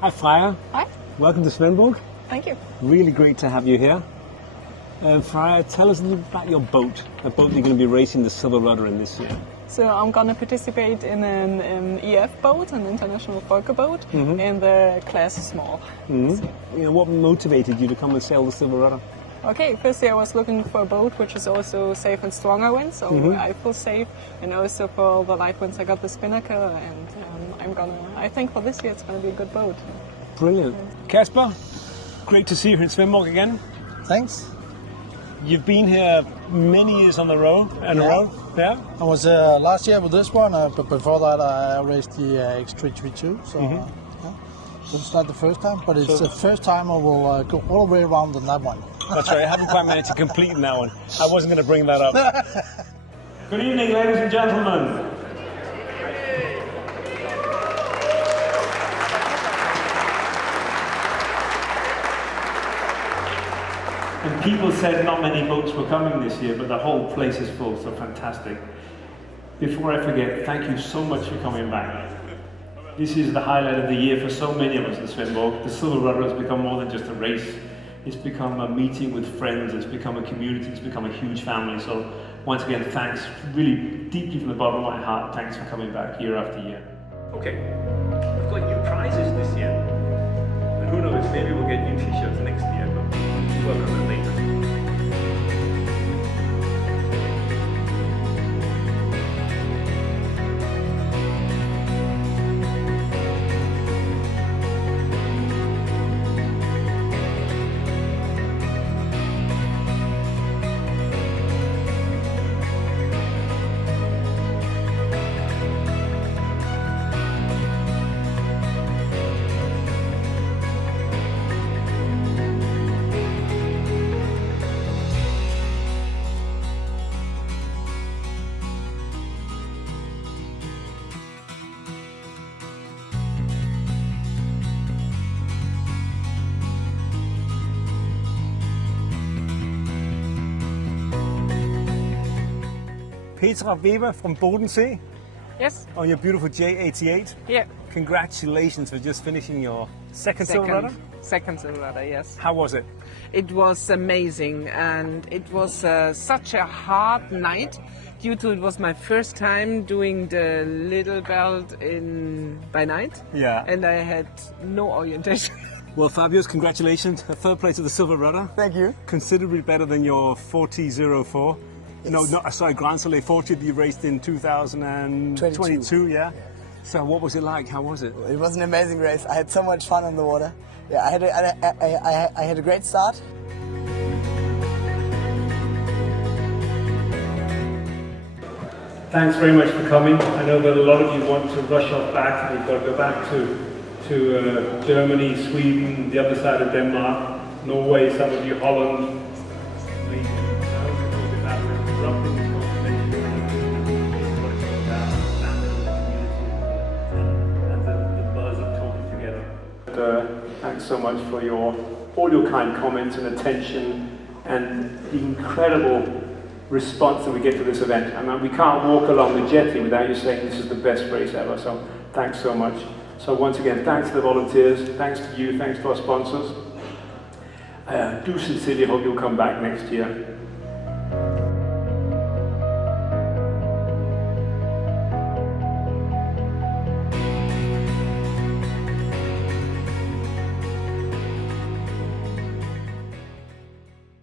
Hi Freya. Hi. Welcome to Svendborg. Thank you. Really great to have you here. Freya, tell us a little about your boat. The boat you're going to be racing the Silverrudder in this year. So I'm going to participate in an EF boat, an international Fokker boat, and the class is small. So. What motivated you to come and sail the Silverrudder? Okay, firstly I was looking for a boat which is also safe and stronger winds, so I feel safe, and also for the light winds I got the Spinnaker, and I think for this year it's going to be a good boat. Brilliant. Kasper, great to see you here in Svendborg again. Thanks. You've been here many years on a row. Yeah. I was last year with this one, but before that I raced the X332. So, so it's not the first time, but it's the first time I will go all the way around on that one. That's right. I haven't quite managed to complete in that one. I wasn't going to bring that up. Good evening, ladies and gentlemen. And people said not many boats were coming this year, but the whole place is full, so fantastic. Before I forget, thank you so much for coming back. This is the highlight of the year for so many of us in Svendborg. The Silverrudder has become more than just a race. It's become a meeting with friends, it's become a community, it's become a huge family. So once again, thanks, really deeply from the bottom of my heart, thanks for coming back year after year. Okay, we've got new prizes this year. And who knows, maybe we'll get new t-shirts next year, but we'll work on it later. Petra Weber from Bodensee. Yes. On your beautiful J88. Yeah. Congratulations for just finishing your second Silverrudder. Second Silverrudder, yes. How was it? It was amazing, and it was such a hard night due to it was my first time doing the little belt by night. Yeah. And I had no orientation. Well, fabulous, congratulations. A third place at the Silverrudder. Thank you. Considerably better than your 40.04. No, sorry, Grand Soleil 40 that you raced in 2022, yeah? So what was it like? How was it? It was an amazing race. I had so much fun on the water. Yeah, I had a great start. Thanks very much for coming. I know that a lot of you want to rush off back, and you've got to go back to Germany, Sweden, the other side of Denmark, Norway, some of you Holland. Thanks so much for all your kind comments and attention and the incredible response that we get to this event. I mean, we can't walk along the jetty without you saying this is the best race ever, so thanks so much. So once again, thanks to the volunteers, thanks to you, thanks to our sponsors. I do sincerely hope you'll come back next year.